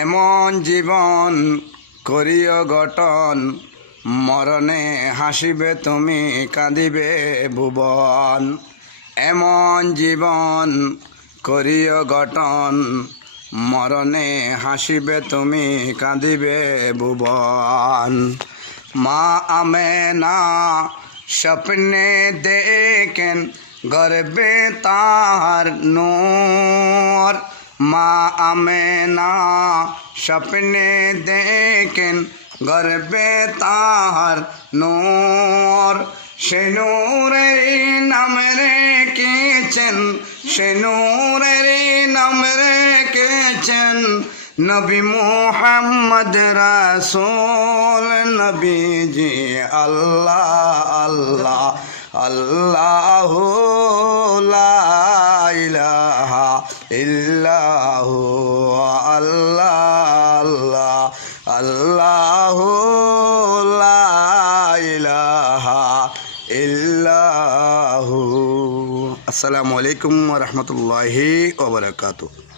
এমন জীবন করিও গঠন, মরণে হাসিবে তুমি কাঁদিবে ভুবন। এমন জীবন করিও গঠন, মরণে হাসিবে তুমি কাঁদিবে ভুবন। মা আমেনা স্বপ্নে দেখেন গর্বে তার নূর। মা আমেনা স্বপ্নে দেখেন গর্বে তাহার নূর। সে নূরের নাম রেখেছেন, সে নূরের নাম রেখেছেন নবী মুহাম্মদ রাসূল। নবীজি আল্লাহ আল্লাহ আল্লাহু লা ইলাহা ইল্লাহু আল্লাহ আল্লাহ আল্লাহু লা ইলাহা ইল্লাহু। আসসালামু আলাইকুম ওয়া রাহমাতুল্লাহি ওয়া বারাকাতুহু।